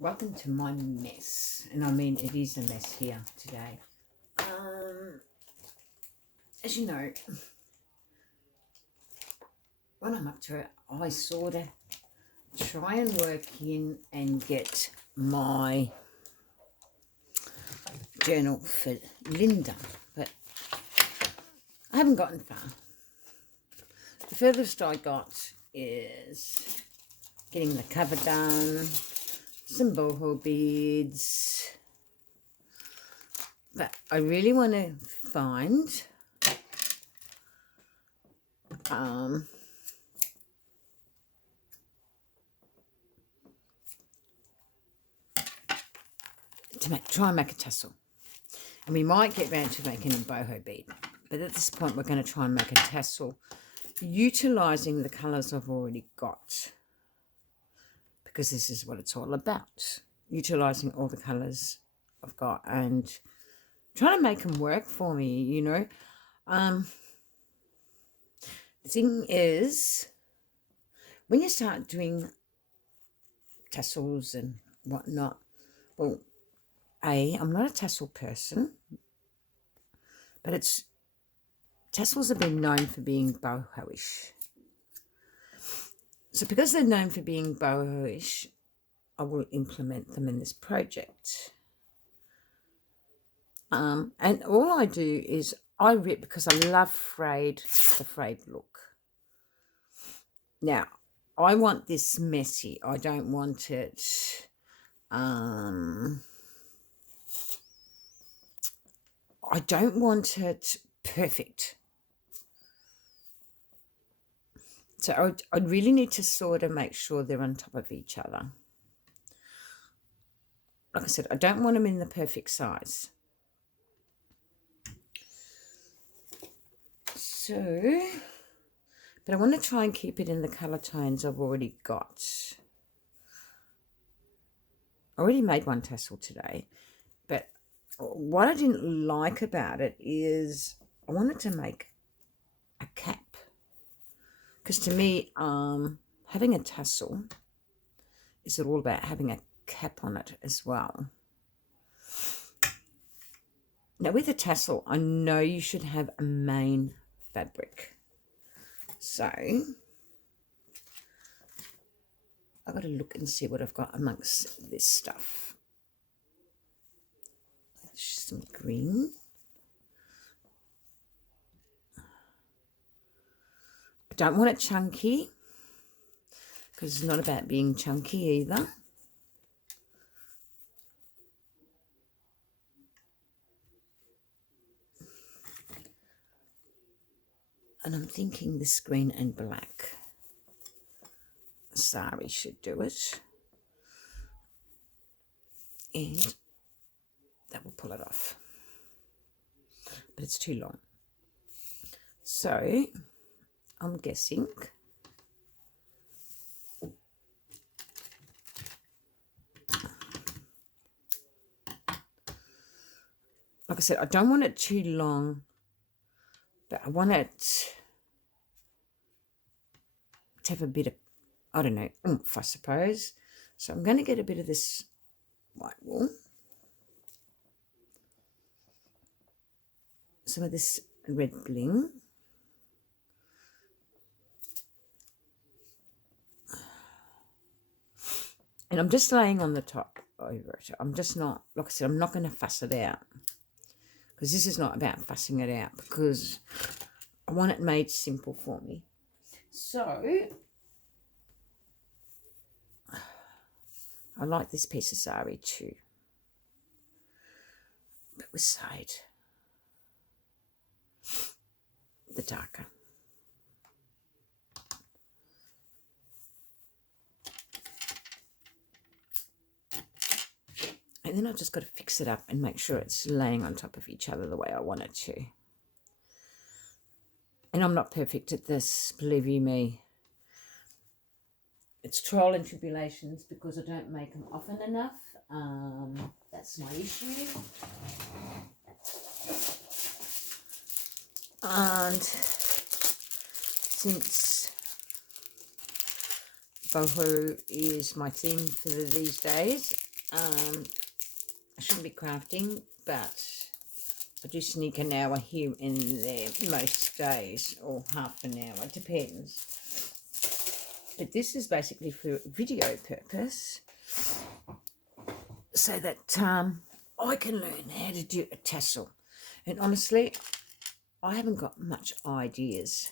Welcome to my mess, and I mean it is a mess here today. As you know, when I'm up to it, I sort of try and work in and get my journal for Linda, but I haven't gotten far. The furthest I got is getting the cover done, some boho beads, but I really want to find try and make a tassel, and we might get round to making a boho bead, but at this point we're going to try and make a tassel utilising the colours I've already got, because this is what it's all about, utilising all the colours I've got and trying to make them work for me, you know. The thing is, when you start doing tassels and whatnot, well, I'm not a tassel person, but tassels have been known for being boho-ish. So because they're known for being boho-ish, I will implement them in this project. And all I do is I rip, because I love the frayed look. Now, I want this messy. I don't want it I don't want it perfect. So I really need to sort of make sure they're on top of each other. Like I said, I don't want them in the perfect size. So, but I want to try and keep it in the colour tones I've already got. I already made one tassel today, but what I didn't like about it is I wanted to make a cap. Because to me, having a tassel is all about having a cap on it as well. Now, with a tassel, I know you should have a main fabric. So I've got to look and see what I've got amongst this stuff. Some green. I don't want it chunky, because it's not about being chunky either. And I'm thinking this green and black sari should do it. And that will pull it off. But it's too long. So I'm guessing like I said, I don't want it too long, but I want it to have a bit of, I don't know, oomph, I suppose. So I'm going to get a bit of this white wool, some of this red bling, and I'm just laying on the top over it. I'm just not, like I said, I'm not going to fuss it out, because this is not about fussing it out, because I want it made simple for me. So I like this piece of sari too, but with side the darker. And then I've just got to fix it up and make sure it's laying on top of each other the way I want it to. And I'm not perfect at this, believe you me. It's trial and tribulations, because I don't make them often enough. That's my issue. And since boho is my theme for these days, I shouldn't be crafting, but I do sneak an hour here and there most days, or half an hour, it depends. But this is basically for video purpose, so that I can learn how to do a tassel. And honestly, I haven't got much ideas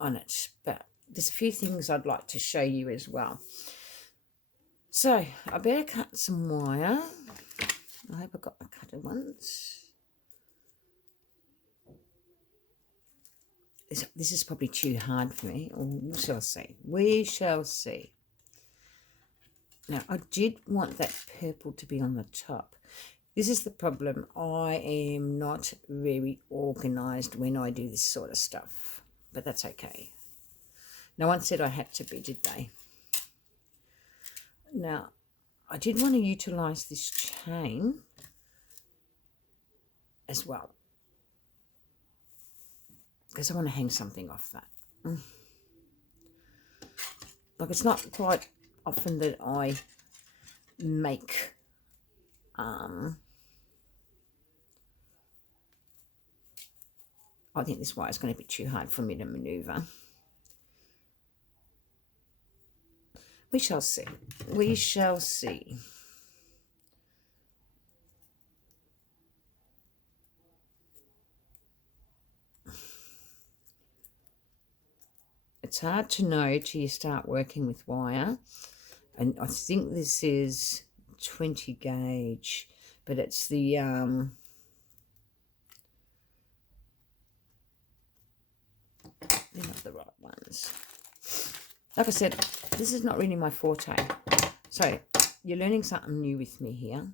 on it, but there's a few things I'd like to show you as well. So I better cut some wire. I hope I got my cutter once. This is probably too hard for me. We shall see. We shall see. Now, I did want that purple to be on the top. This is the problem. I am not very organised when I do this sort of stuff, but that's okay. No one said I had to be, did they? Now, I did want to utilise this chain as well, because I want to hang something off that. Like, it's not quite often that I make I think this wire is going to be too hard for me to manoeuvre. We shall see. We shall see. It's hard to know till you start working with wire. And I think this is 20 gauge, but it's the they're not the right ones. Like I said, this is not really my forte. So you're learning something new with me here.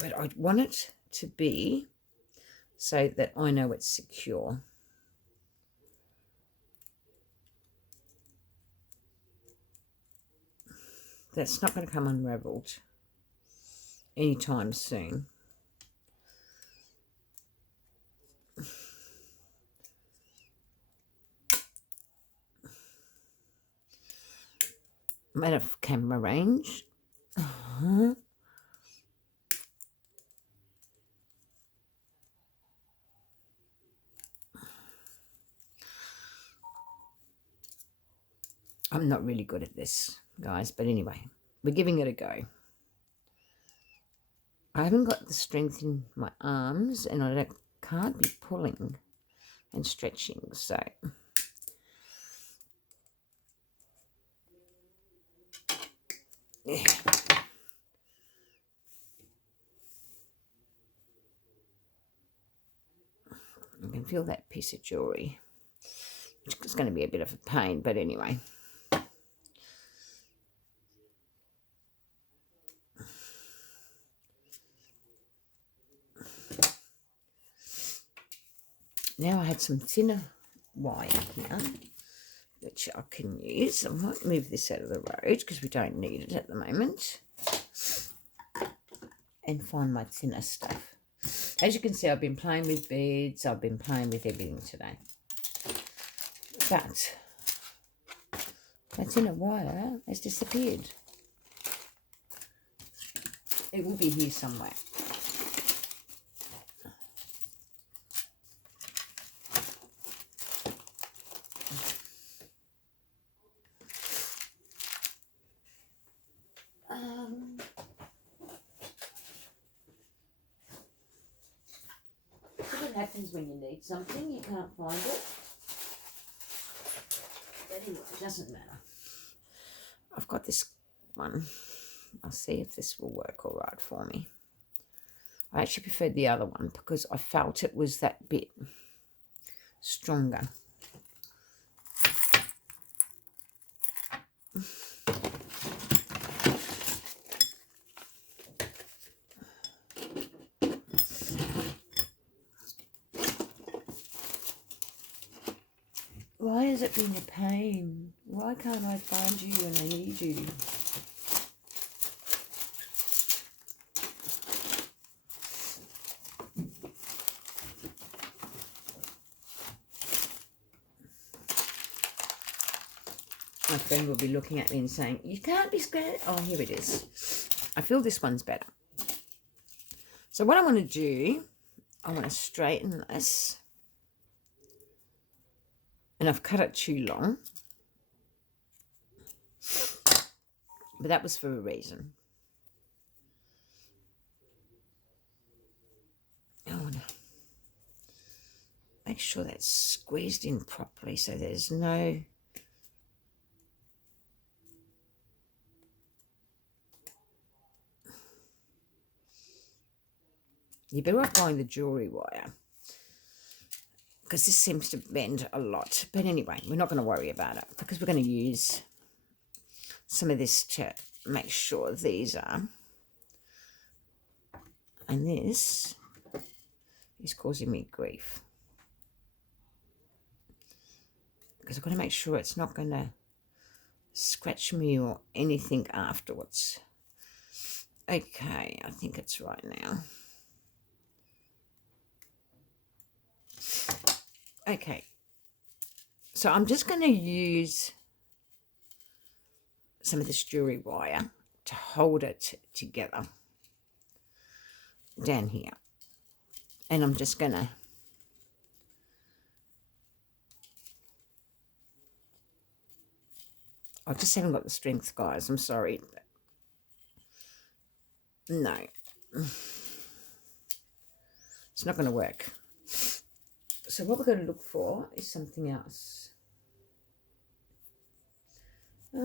But I want it to be so that I know it's secure. That's not going to come unravelled anytime soon. I'm out of camera range. I'm not really good at this, guys, but anyway, we're giving it a go. I haven't got the strength in my arms, and I can't be pulling and stretching, so yeah. You can feel that piece of jewellery, which is going to be a bit of a pain, but anyway. Now I had some thinner wire here, which I can use. I might move this out of the road because we don't need it at the moment. And find my thinner stuff. As you can see, I've been playing with beads. I've been playing with everything today. But my thinner wire has disappeared. It will be here somewhere. What happens when you need something, you can't find it. But anyway, it doesn't matter. I've got this one. I'll see if this will work all right for me. I actually preferred the other one because I felt it was that bit stronger. Why has it been a pain? Why can't I find you when I need you? my friend will be looking at me and saying, you can't be scared. Oh, here it is. I feel this one's better. So what I want to do, I want to straighten this. And I've cut it too long. But that was for a reason. I want to make sure that's squeezed in properly so there's no... You're better off buying the jewellery wire because this seems to bend a lot. But anyway, we're not going to worry about it because we're going to use some of this to make sure these are. And this is causing me grief because I've got to make sure it's not going to scratch me or anything afterwards. Okay, I think it's right now. Okay, so I'm just going to use some of this jewellery wire to hold it together down here. And I'm just going to I just haven't got the strength, guys. I'm sorry. No. It's not going to work. So what we're going to look for is something else. I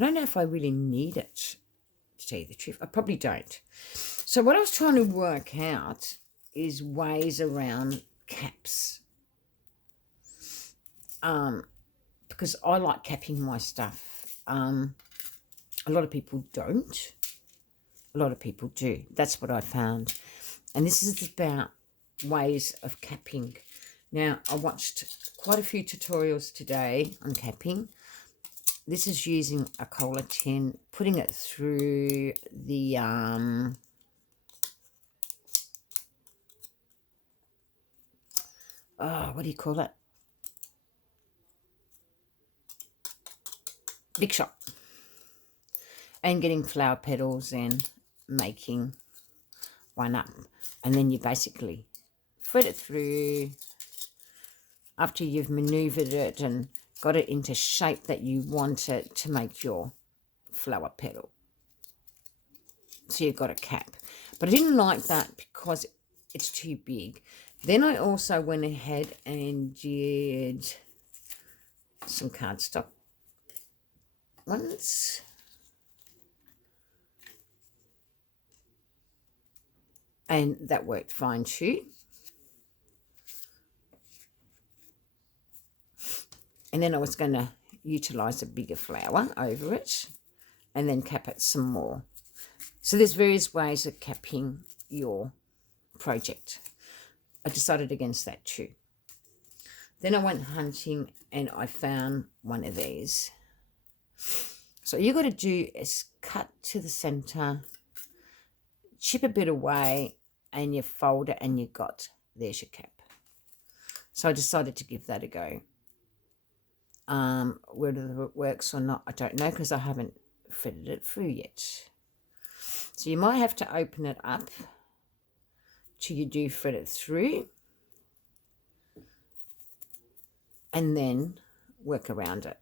don't know if I really need it, to tell you the truth. I probably don't. So what I was trying to work out is ways around caps. Because I like capping my stuff. A lot of people don't. A lot of people do. That's what I found. And this is about ways of capping. Now, I watched quite a few tutorials today on capping. This is using a cola tin, putting it through the what do you call it? Big Shot. And getting flower petals and making one up. And then you basically thread it through after you've maneuvered it and got it into shape that you want it to make your flower petal. So you've got a cap. But I didn't like that because it's too big. Then I also went ahead and did some cardstock ones. And that worked fine too. And then I was going to utilise a bigger flower over it and then cap it some more. So there's various ways of capping your project. I decided against that too. Then I went hunting and I found one of these. So all you got to do is cut to the centre, chip a bit away, and you fold it and you got, there's your cap. So I decided to give that a go. Whether it works or not, I don't know because I haven't threaded it through yet. So you might have to open it up till you do thread it through and then work around it.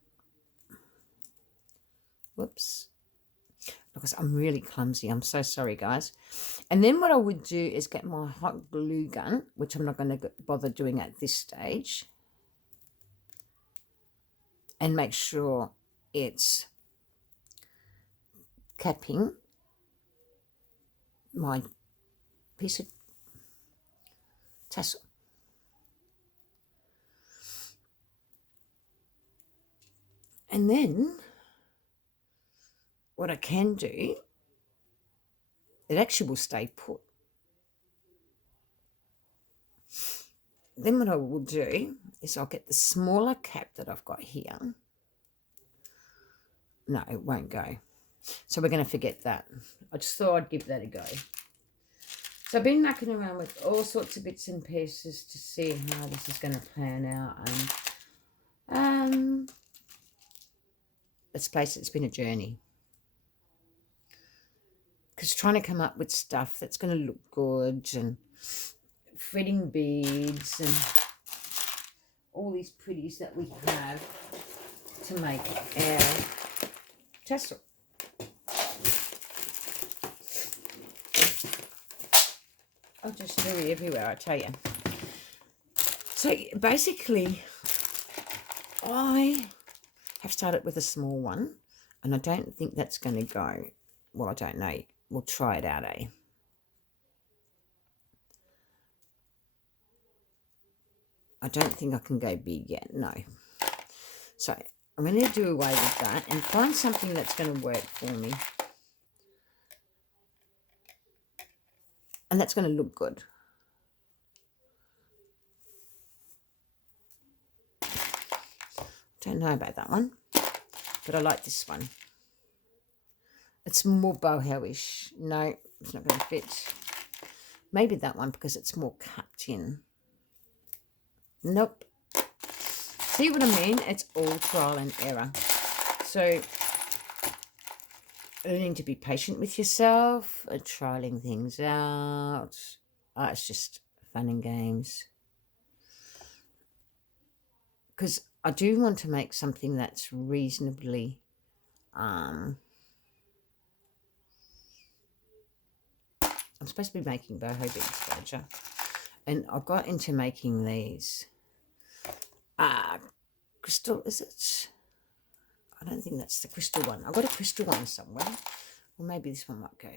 Whoops. Because I'm really clumsy. I'm so sorry, guys. And then what I would do is get my hot glue gun, which I'm not going to bother doing at this stage, and make sure it's capping my piece of tassel. And then what I can do, it actually will stay put. Then what I will do is I'll get the smaller cap that I've got here. No, it won't go. So we're going to forget that. I just thought I'd give that a go. So I've been mucking around with all sorts of bits and pieces to see how this is going to plan out. And Let's face it, it's been a journey. Because trying to come up with stuff that's going to look good and threading beads and all these pretties that we have to make our tassel. I'll just do it everywhere, I tell you. So basically, I have started with a small one, and I don't think that's going to go. Well, I don't know. We'll try it out, eh? I don't think I can go big yet, no. So I'm going to do away with that and find something that's going to work for me. And that's going to look good. Don't know about that one, but I like this one. It's more boho-ish. No, it's not going to fit. Maybe that one because it's more cut in. Nope. See what I mean? It's all trial and error. So learning to be patient with yourself and trialing things out. It's just fun and games. Because I do want to make something that's reasonably I'm supposed to be making boho beads, Roger. And I got into making these. Crystal, is it? I don't think that's the crystal one. I've got a crystal one somewhere. Or maybe this one might go.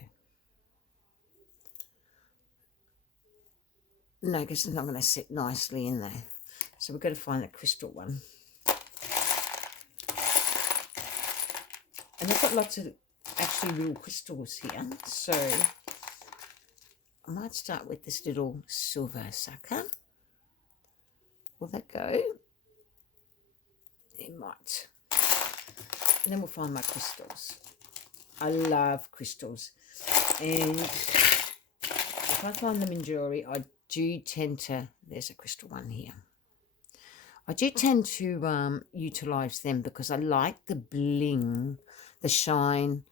No, because it's not going to sit nicely in there. So we've got to find the crystal one. And I've got lots of actually real crystals here. So I might start with this little silver sucker. Will that go? It might. And then we'll find my crystals. I love crystals. And if I find them in jewellery, I do tend to... There's a crystal one here. I do tend to utilise them because I like the bling, the shine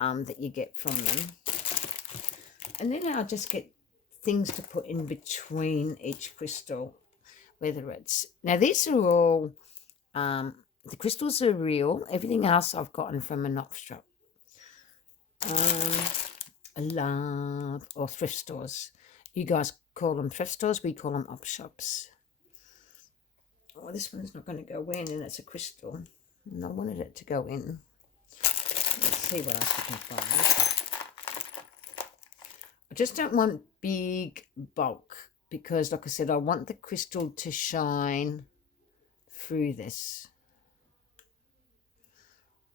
that you get from them. And then I'll just get things to put in between each crystal. Whether it's... Now, these are all... the crystals are real. Everything else I've gotten from an op shop. I love... Or thrift stores. You guys call them thrift stores. We call them op shops. Oh, this one's not going to go in, and it's a crystal. And I wanted it to go in. Let's see what else we can find. I just don't want big bulk because, like I said, I want the crystal to shine through this.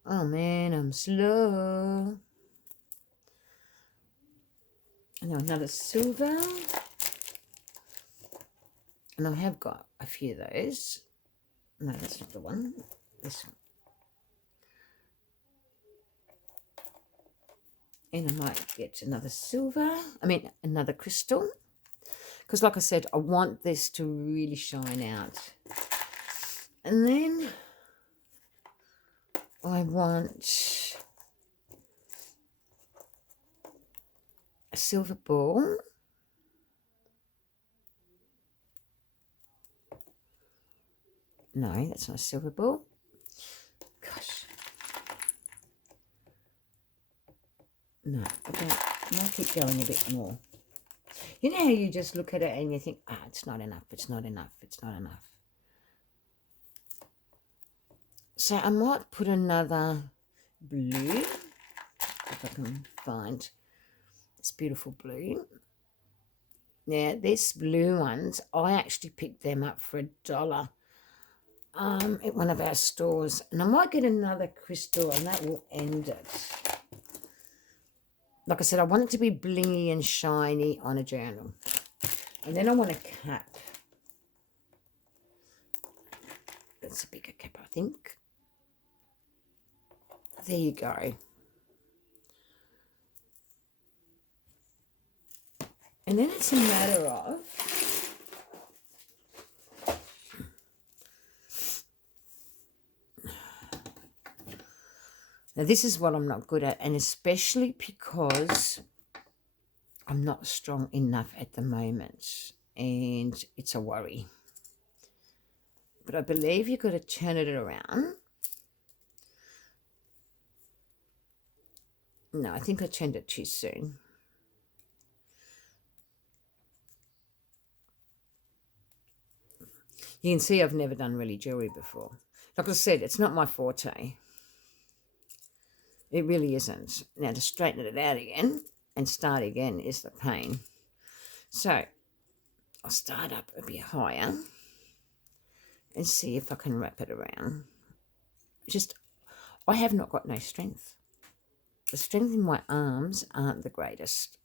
Oh, man, I'm slow. And now another silver. And I have got a few of those. No, that's not the one. This one. And I might get another silver. Another crystal. Because like I said, I want this to really shine out. And then I want a silver ball. No, that's not a silver ball. Gosh. No, I might keep going a bit more. You know how you just look at it and you think, it's not enough, it's not enough, it's not enough. So I might put another blue, if I can find this beautiful blue. Now, these blue ones, I actually picked them up for $1 at one of our stores. And I might get another crystal and that will end it. Like I said, I want it to be blingy and shiny on a journal. And then I want a cap. That's a bigger cap, I think. There you go. And then it's a matter of Now, this is what I'm not good at, and especially because I'm not strong enough at the moment, and it's a worry. But I believe you've got to turn it around. No, I think I turned it too soon. You can see I've never done really jewellery before. Like I said, it's not my forte. It really isn't. Now, to straighten it out again and start again is the pain. So, I'll start up a bit higher and see if I can wrap it around. I have not got no strength. The strength in my arms aren't the greatest.